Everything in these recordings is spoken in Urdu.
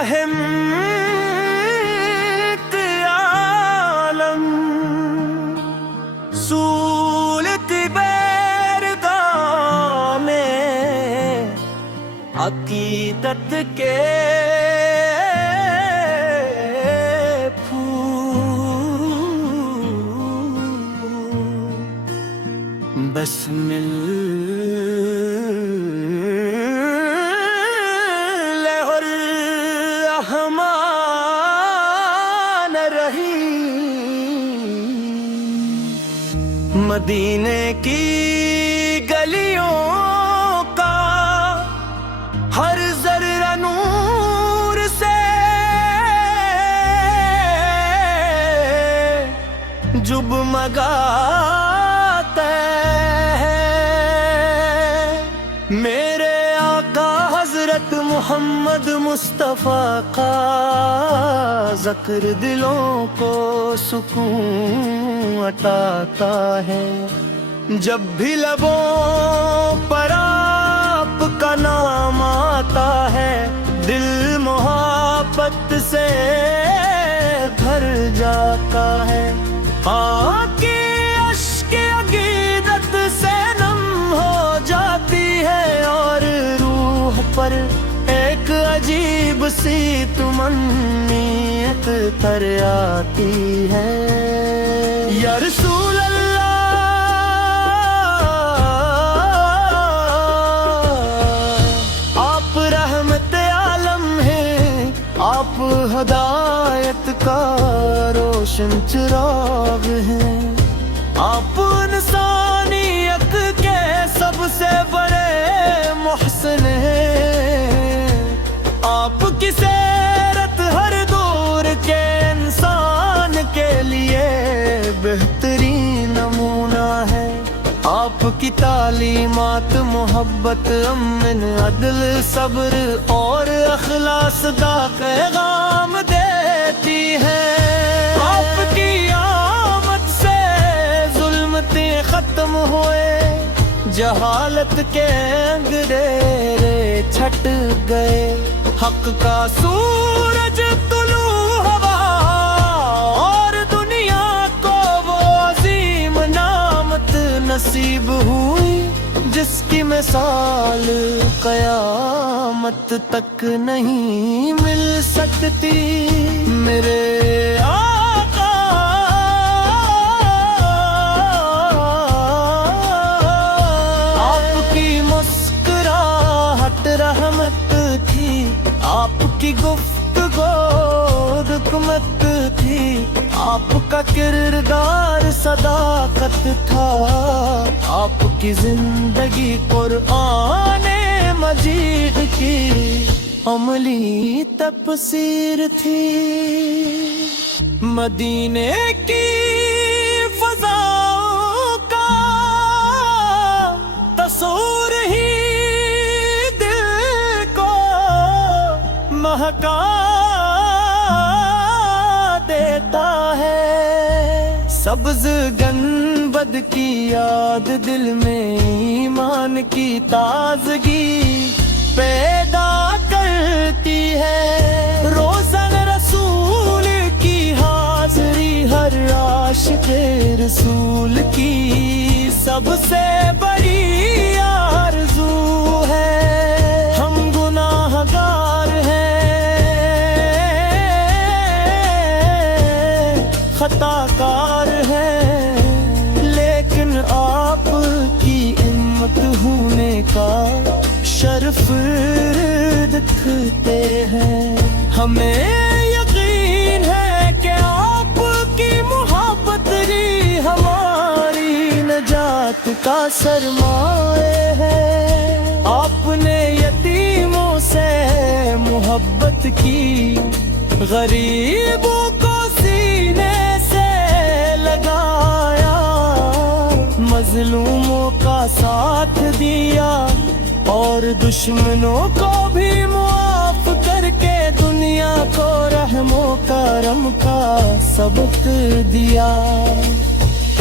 رحمت عالم سولت بیرداں میں عقیدت کے بسم اللہ الرحمن الرحیم مدینے کی گلیوں کا ہر ذرہ نور سے جگمگاتا ہے میرے آقا حضرت محمد مصطفیٰ کا ذکر دلوں کو سکون عطاتا ہے جب بھی لبوں پر آپ کا نام آتا ہے دل محبت سے بھر جاتا ہے آنکھ کی اشک عقیدت سے نم ہو جاتی ہے اور روح پر ایک عجیب سی تمنیت تر آتی ہے یا رسول اللہ آپ رحمت عالم ہیں آپ ہدایت کا روشن چراغ ہیں آپ انسانیت کے سب سے بڑے محسن ہیں آپ کی سیرت ہر دور کے انسان کے لیے بہترین نمونہ ہے آپ کی تعلیمات محبت امن عدل صبر اور اخلاص کا پیغام دیتی ہے آپ کی آمد سے ظلمتیں ختم ہوئے جہالت کے اندھیرے چھٹ گئے حق کا سورج طلوع ہوا اور دنیا کو وہ عظیم نعمت نصیب ہوئی جس کی مثال قیامت تک نہیں مل سکتی میرے آقا آپ کی مسکراہٹ رحمت تھی آپ کی گفتگو حکمت تھی آپ کا کردار صداقت تھا آپ کی زندگی قرآن مجید کی عملی تفسیر تھی مدینے کی فضاؤں کا تصور ہی دل کو مہکا دیتا ہے سبز گنبد کی یاد دل میں ایمان کی تازگی پیدا کرتی ہے روزن رسول کی حاضری ہر عاشق رسول کی سب سے بڑی آرزو ہے ہم گناہگار خطاکار ہے لیکن آپ کی امت ہونے کا شرف دکھتے ہیں ہمیں یقین ہے کہ آپ کی محبت ہی ہماری نجات کا سرمایہ ہے آپ نے یتیموں سے محبت کی غریبوں کو سینے لگایا مظلوموں کا ساتھ دیا اور دشمنوں کو بھی معاف کر کے دنیا کو رحم و کرم کا سبق دیا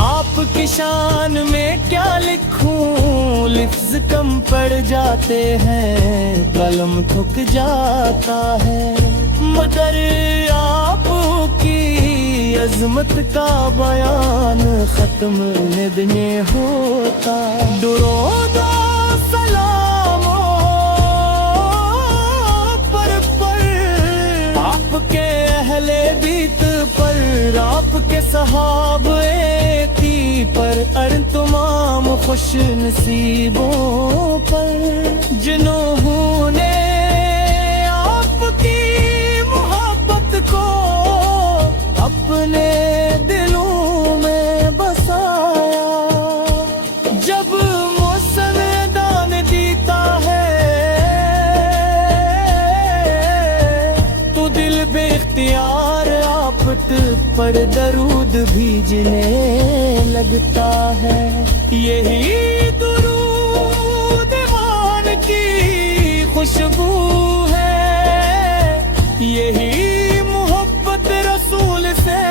آپ کی شان میں کیا لکھوں لفظ کم پڑ جاتے ہیں قلم تھک جاتا ہے مگر آپ کی عظمت کا بیان ختم نہیں ہوتا. درود و سلام پر آپ کے اہل بیت پر، آپ کے صحابہ تی پر، اور تمام خوش نصیبوں پر جنہوں نے آپ کی محبت کو اپنے دلوں میں بسایا. جب موسم دان دیتا ہے تو دل بے اختیار آپ پر درود بھیجنے لگتا ہے. یہی درود ایمان کی خوشبو ہے، یہی محبت رسول سے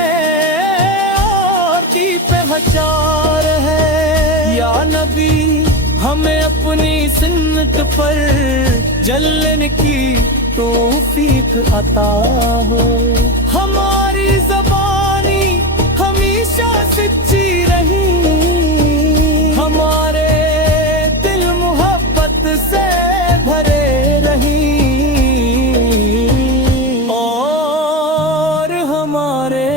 اور کی پہچان ہے. یا نبی ہمیں اپنی سنت پر جلنے کی توفیق عطا ہو. ہماری زبانی ہمیشہ سچی رہی، ہمارے دل محبت سے بھرے رہی، اور ہمارے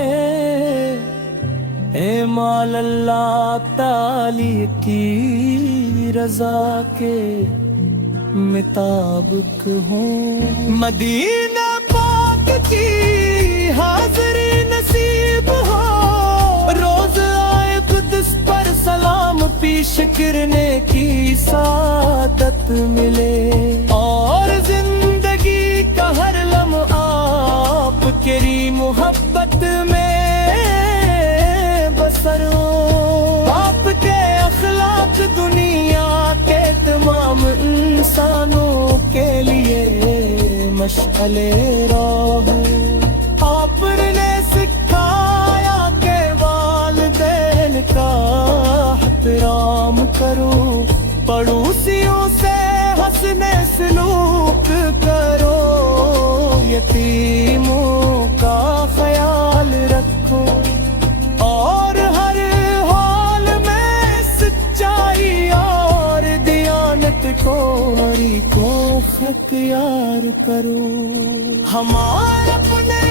اعمال اللہ تعالی کی رضا کے مطابق ہوں. مدینہ پاک کی حاضری نصیب ہو، روز آئے قدس پر سلام پیش کرنے کی سعادت ملے، اور زندگی کا ہر لمحہ آپ کی محبت میں بسر ہو. آپ کے اخلاق دنیا کے تمام انسانوں کے لیے مشعل راہ. آپ نے سکھایا کہ والدین کا احترام کرو، پڑوسیوں سے حسن سلوک کرو، یتیموں کا خیال رکھو، اور ہر حال میں سچائی اور دیانت کو اختیار کرو. ہمارے اپنے